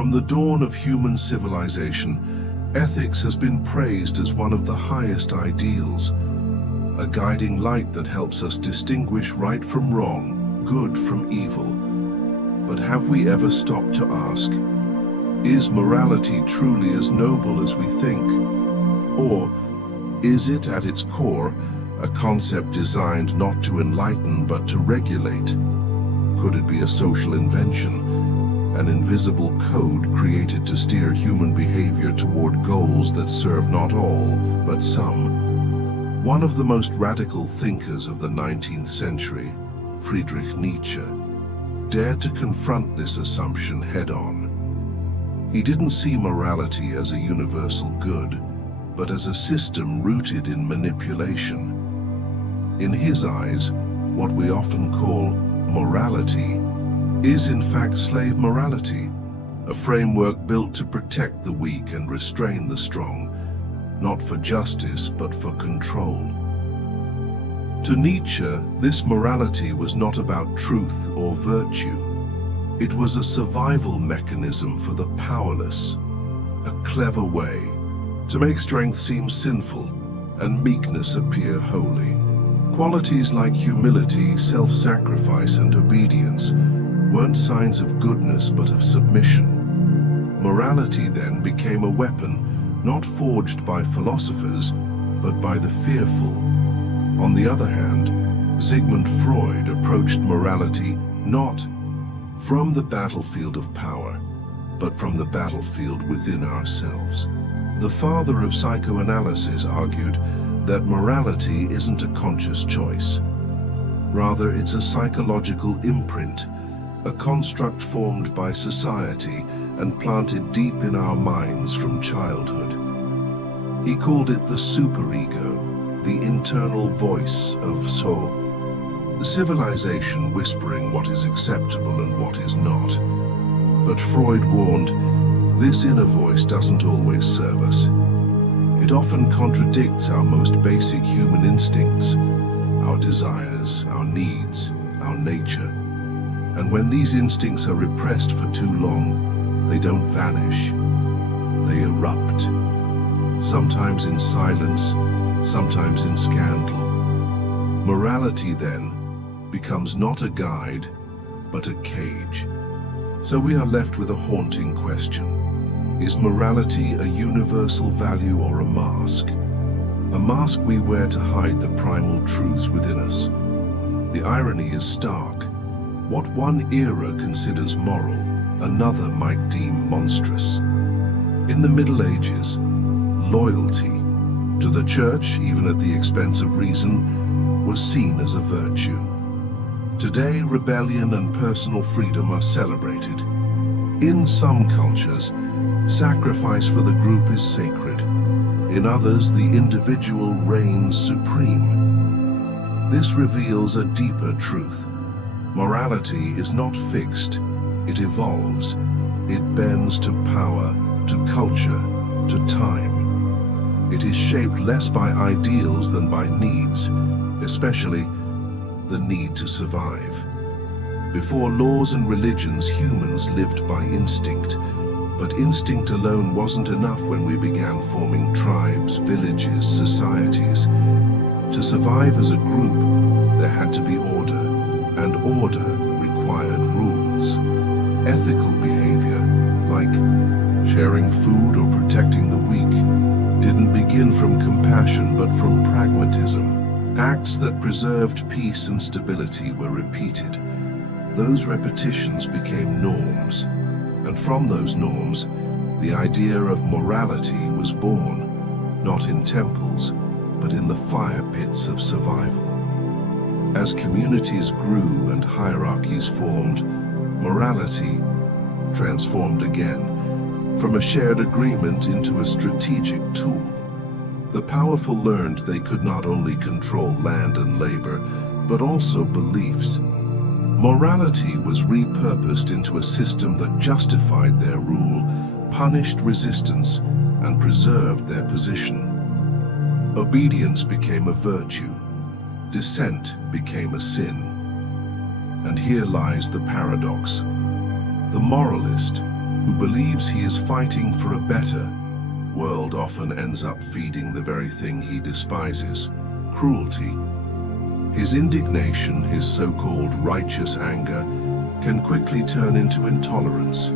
From the dawn of human civilization, ethics has been praised as one of the highest ideals, a guiding light that helps us distinguish right from wrong, good from evil. But have we ever stopped to ask, is morality truly as noble as we think? Or is it, at its core, a concept designed not to enlighten but to regulate? Could it be a social invention, an invisible code created to steer human behavior toward goals that serve not all, but some? One of the most radical thinkers of the 19th century, Friedrich Nietzsche, dared to confront this assumption head-on. He didn't see morality as a universal good, but as a system rooted in manipulation. In his eyes, what we often call morality is in fact slave morality, a framework built to protect the weak and restrain the strong, not for justice but for control. To Nietzsche, this morality was not about truth or virtue. It was a survival mechanism for the powerless, a clever way to make strength seem sinful and meekness appear holy. Qualities like humility, self-sacrifice, and obedience weren't signs of goodness but of submission. Morality then became a weapon not forged by philosophers but by the fearful. On the other hand, Sigmund Freud approached morality not from the battlefield of power, but from the battlefield within ourselves. The father of psychoanalysis argued that morality isn't a conscious choice. Rather, it's a psychological imprint, a construct formed by society and planted deep in our minds from childhood. He called it the superego, the internal voice of soul, the civilization whispering what is acceptable and what is not. But Freud warned, this inner voice doesn't always serve us. It often contradicts our most basic human instincts, our desires, our needs, our nature. And when these instincts are repressed for too long, they don't vanish. They erupt, sometimes in silence, sometimes in scandal. Morality, then, becomes not a guide, but a cage. So we are left with a haunting question. Is morality a universal value or a mask? A mask we wear to hide the primal truths within us. The irony is stark. What one era considers moral, another might deem monstrous. In the Middle Ages, loyalty to the church, even at the expense of reason, was seen as a virtue. Today, rebellion and personal freedom are celebrated. In some cultures, sacrifice for the group is sacred. In others, the individual reigns supreme. This reveals a deeper truth. Morality is not fixed. It evolves. It bends to power, to culture, to time. It is shaped less by ideals than by needs, especially the need to survive. Before laws and religions, humans lived by instinct. But instinct alone wasn't enough when we began forming tribes, villages, societies. To survive as a group, there had to be order, and order required rules. Ethical behavior, like sharing food or protecting the weak, didn't begin from compassion but from pragmatism. Acts that preserved peace and stability were repeated. Those repetitions became norms. And from those norms, the idea of morality was born, not in temples, but in the fire pits of survival. As communities grew and hierarchies formed, morality transformed again, from a shared agreement into a strategic tool. The powerful learned they could not only control land and labor, but also beliefs. Morality was repurposed into a system that justified their rule, punished resistance, and preserved their position. Obedience became a virtue. Dissent became a sin. And here lies the paradox. The moralist, who believes he is fighting for a better world, often ends up feeding the very thing he despises: cruelty. His indignation, his so-called righteous anger, can quickly turn into intolerance.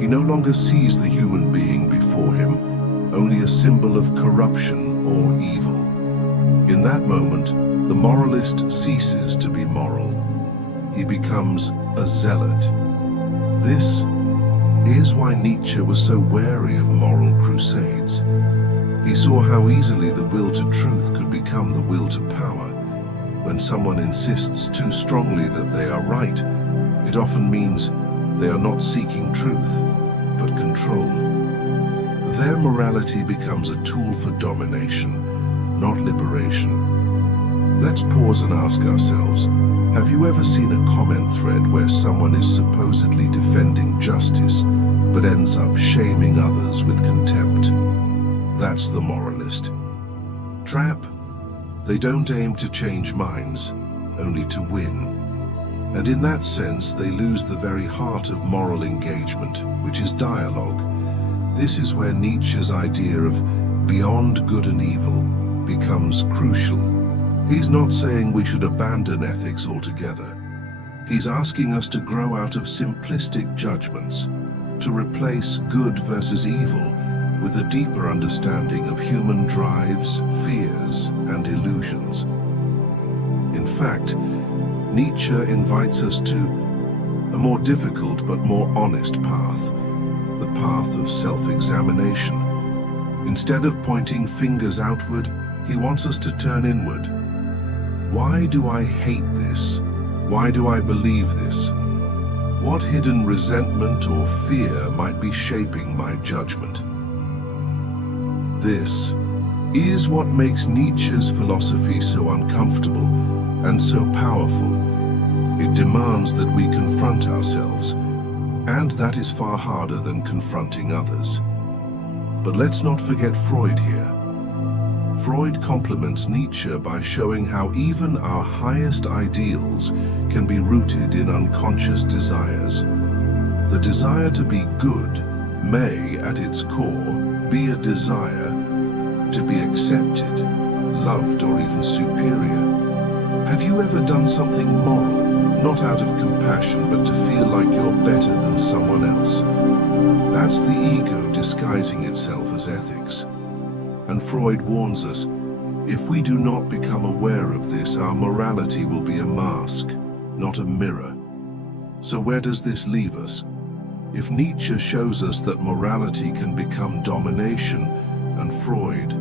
He no longer sees the human being before him only a symbol of corruption or evil. In that moment, the moralist ceases to be moral. He becomes a zealot. This is why Nietzsche was so wary of moral crusades. He saw how easily the will to truth could become the will to power. When someone insists too strongly that they are right, it often means they are not seeking truth, but control. Their morality becomes a tool for domination, not liberation. Let's pause and ask ourselves, have you ever seen a comment thread where someone is supposedly defending justice, but ends up shaming others with contempt? That's the moralist. Trap: they don't aim to change minds, only to win. And in that sense, they lose the very heart of moral engagement, which is dialogue. This is where Nietzsche's idea of beyond good and evil becomes crucial. He's not saying we should abandon ethics altogether. He's asking us to grow out of simplistic judgments, to replace good versus evil with a deeper understanding of human drives, fears, and illusions. In fact, Nietzsche invites us to a more difficult but more honest path, the path of self-examination. Instead of pointing fingers outward, he wants us to turn inward. Why do I hate this? Why do I believe this? What hidden resentment or fear might be shaping my judgment? This is what makes Nietzsche's philosophy so uncomfortable and so powerful. It demands that we confront ourselves, and that is far harder than confronting others. But let's not forget Freud here. Freud compliments Nietzsche by showing how even our highest ideals can be rooted in unconscious desires. The desire to be good may, at its core, be a desire to be accepted, loved, or even superior. Have you ever done something moral, not out of compassion, but to feel like you're better than someone else? That's the ego disguising itself as ethics. And Freud warns us, if we do not become aware of this, our morality will be a mask, not a mirror. So where does this leave us? If Nietzsche shows us that morality can become domination, and Freud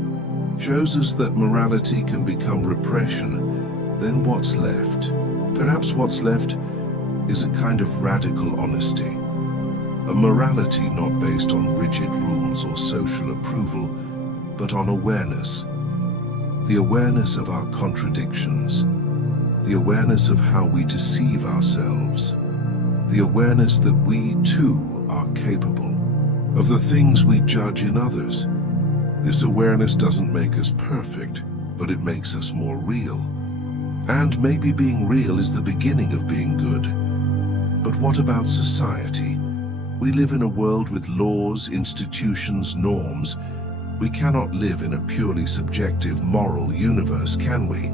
shows us that morality can become repression, then what's left? Perhaps what's left is a kind of radical honesty. A morality not based on rigid rules or social approval, but on awareness. The awareness of our contradictions, the awareness of how we deceive ourselves, the awareness that we too are capable of the things we judge in others. This awareness doesn't make us perfect, but it makes us more real. And maybe being real is the beginning of being good. But what about society? We live in a world with laws, institutions, norms. We cannot live in a purely subjective moral universe, can we?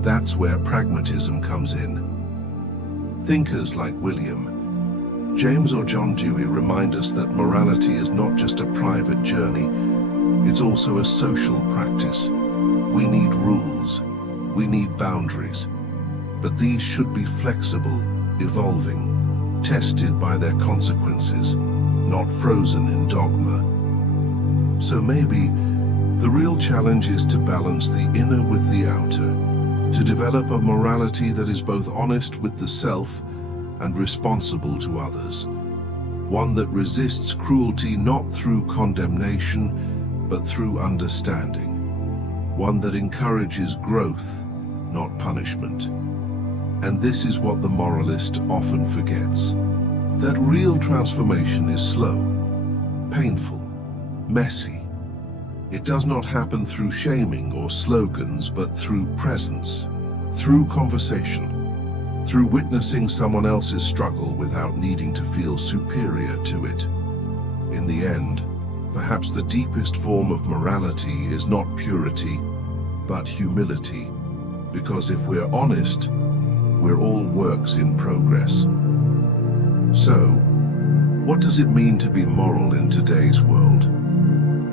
That's where pragmatism comes in. Thinkers like William, James or John Dewey remind us that morality is not just a private journey, it's also a social practice. We need rules, we need boundaries, but these should be flexible, evolving, tested by their consequences, not frozen in dogma. So maybe the real challenge is to balance the inner with the outer, to develop a morality that is both honest with the self and responsible to others. One that resists cruelty not through condemnation, but through understanding. One that encourages growth, not punishment. And this is what the moralist often forgets, that real transformation is slow, painful, messy. It does not happen through shaming or slogans, but through presence, through conversation, through witnessing someone else's struggle without needing to feel superior to it. In the end, perhaps the deepest form of morality is not purity, but humility. Because if we're honest, we're all works in progress. So, what does it mean to be moral in today's world?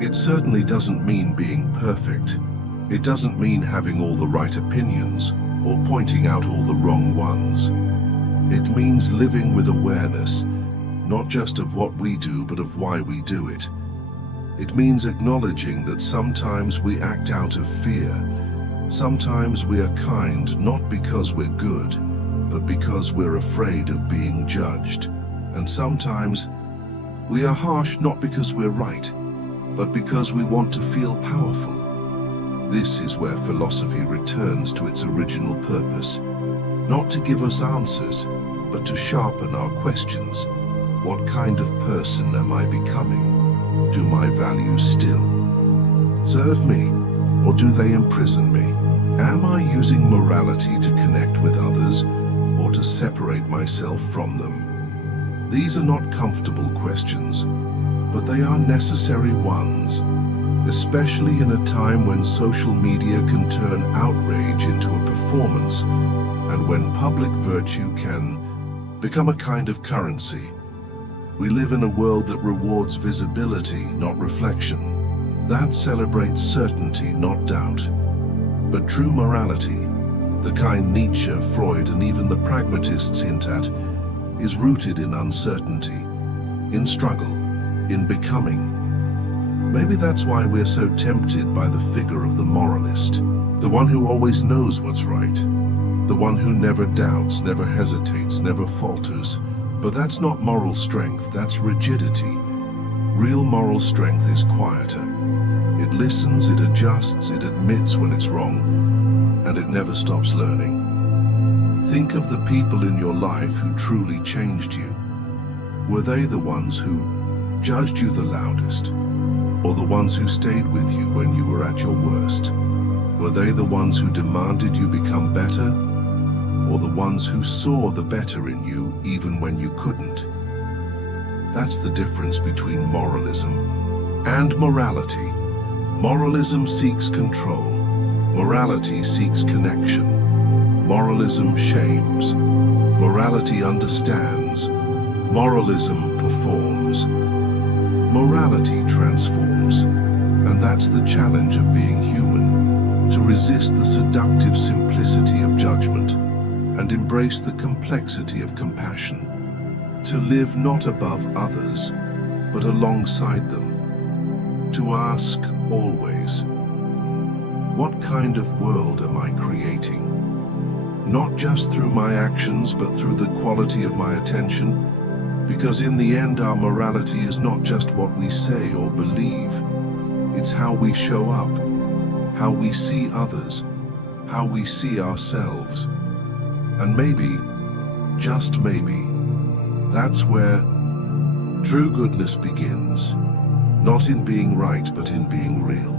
It certainly doesn't mean being perfect. It doesn't mean having all the right opinions or pointing out all the wrong ones. It means living with awareness, not just of what we do, but of why we do it. It means acknowledging that sometimes we act out of fear. Sometimes we are kind not because we're good, but because we're afraid of being judged. And sometimes we are harsh not because we're right, but because we want to feel powerful. This is where philosophy returns to its original purpose, not to give us answers, but to sharpen our questions. What kind of person am I becoming? Do my values still serve me, or do they imprison me? Am I using morality to connect with others, or to separate myself from them? These are not comfortable questions, but they are necessary ones, especially in a time when social media can turn outrage into a performance, and when public virtue can become a kind of currency. We live in a world that rewards visibility, not reflection, that celebrates certainty, not doubt. But true morality, the kind Nietzsche, Freud, and even the pragmatists hint at, is rooted in uncertainty, in struggle, in becoming. Maybe that's why we're so tempted by the figure of the moralist, the one who always knows what's right, the one who never doubts, never hesitates, never falters. But that's not moral strength, that's rigidity. Real moral strength is quieter. It listens, it adjusts, it admits when it's wrong, and it never stops learning. Think of the people in your life who truly changed you. Were they the ones who judged you the loudest, or the ones who stayed with you when you were at your worst? Were they the ones who demanded you become better, or the ones who saw the better in you even when you couldn't? That's the difference between moralism and morality. Moralism seeks control. Morality seeks connection. Moralism shames. Morality understands. Moralism performs. Morality transforms. And that's the challenge of being human, to resist the seductive simplicity of judgment and embrace the complexity of compassion, to live not above others, but alongside them, to ask always, what kind of world am I creating? Not just through my actions, but through the quality of my attention, because in the end our morality is not just what we say or believe, it's how we show up, how we see others, how we see ourselves. And maybe, just maybe, that's where true goodness begins, not in being right, but in being real.